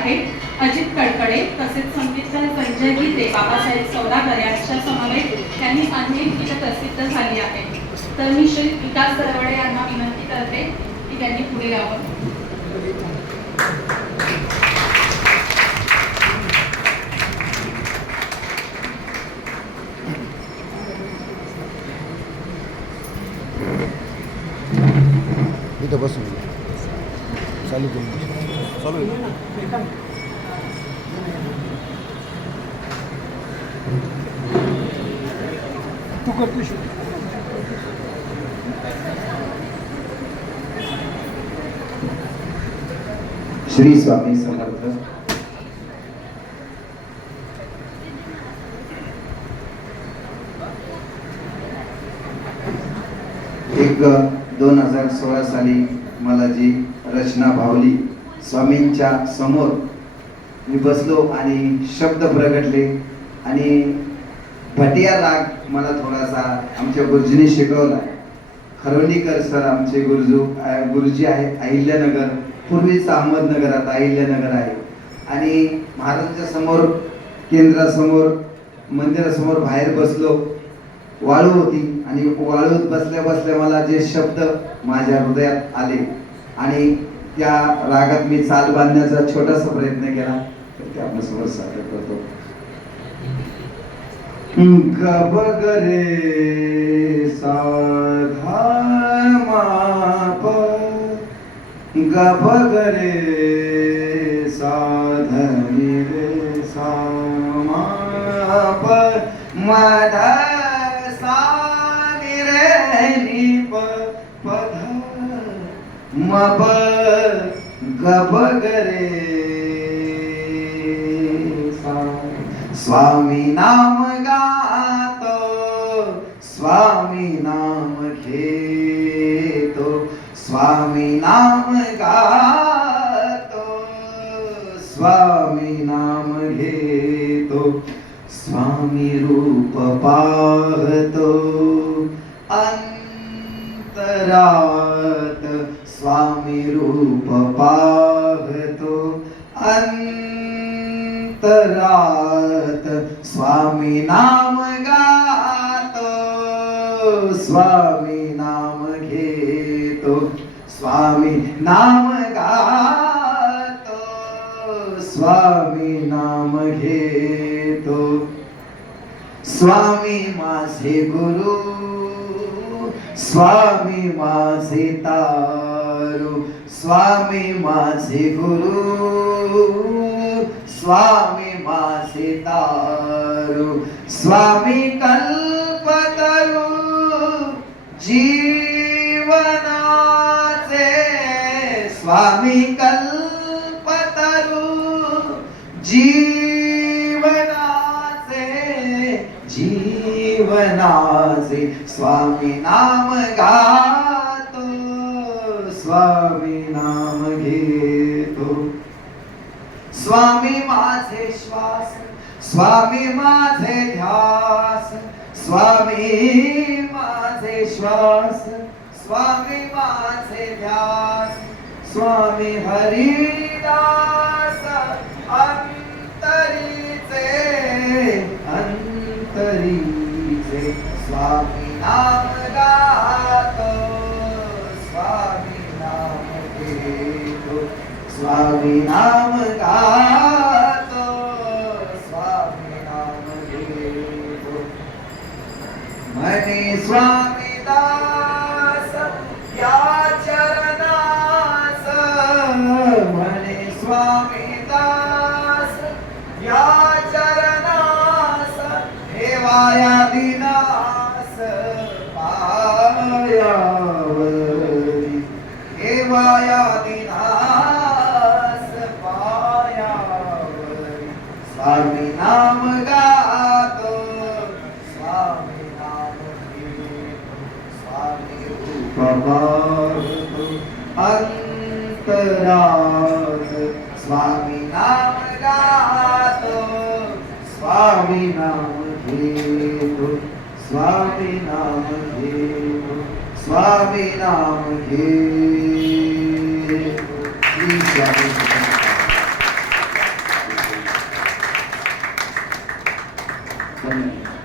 आहेत अजित कडकडे, तसेच संगीतकार संजय गीते, बाबासाहेब सौदागर यांच्या समवेत त्यांनी अनेक गीतं प्रसिद्ध झाली आहेत. तर मी श्री विकास दरवडे यांना विनंती करते की त्यांनी पुढे यावं. इथं बसून चालू चालू तू करतो. श्री स्वामी समर्थ. एक 2016 साली मला जी रचना भावली, स्वामींच्या समोर मी बसलो आणि शब्द प्रगटले आणि भटिया राग मला थोडासा आमच्या गुरुजींनी शिकवला. खरोलीकर सर आमचे गुरुजी आहेत अहिल्यानगर, पूर्वीचं अहमदनगर, आता अहिल्यानगर आहे. आणि महाराजांच्या समोर, केंद्रासमोर, मंदिरासमोर बाहेर बसलो. वाळू होती आणि वाळूत बसल्या बसल्या मला जे शब्द माझ्या हृदयात आले आणि त्या रागात मी चाल बांधण्याचा छोटासा प्रयत्न केला, तर ते आपल्यासमोर सादर करतो. गब रे साधा माप, गब रे साधनी रे सामाप, माधा सानी रे नीप पध मप गब रे सा. स्वामी नाम गातो, स्वामी नाम घेतो, स्वामी नाम गातो, स्वामी नाम घेतो, स्वामी रूप पाहतो अंतरात, स्वामी रूप पाहतो अंतरात, स्वामी नाम गातो, स्वामी नाम घेतो, स्वामी नाम गातो, स्वामी नाम घेतो. स्वामी माझे गुरु, स्वामी माझे तारू, स्वामी माझे गुरु, स्वामी माझे तारू, स्वामी कल्पतरू जीवनाचे, स्वामी कल्पतरू जीवनाचे, स्वामी नाम गातो, स्वामी नाम घेतो. स्वामी माझे श्वास, स्वामी माझे ध्यास, स्वामी माझे श्वास, स्वामी माझे ध्यास, स्वामी हरिदास अंतरीचे, अंतरीचे, स्वामी नाम गातो, स्वामी नाम घेतो, स्वामी नाम गातो, स्वामी नाम घेतो. मने स्वामी दास या चरणास, मने स्वामी दास या चरणास, हेवाया दिनास पायावरी, हेवाया दिनास पायावरी, स्वामी नाम गातो, स्वामी नाम घेतो, स्वामी रूप पाहतो अंतरात, स्वामी नाम गातो, स्वामी नाम घेतो, स्वामी नाम घेतो, स्वामी नाम घेतो. धन्यवाद.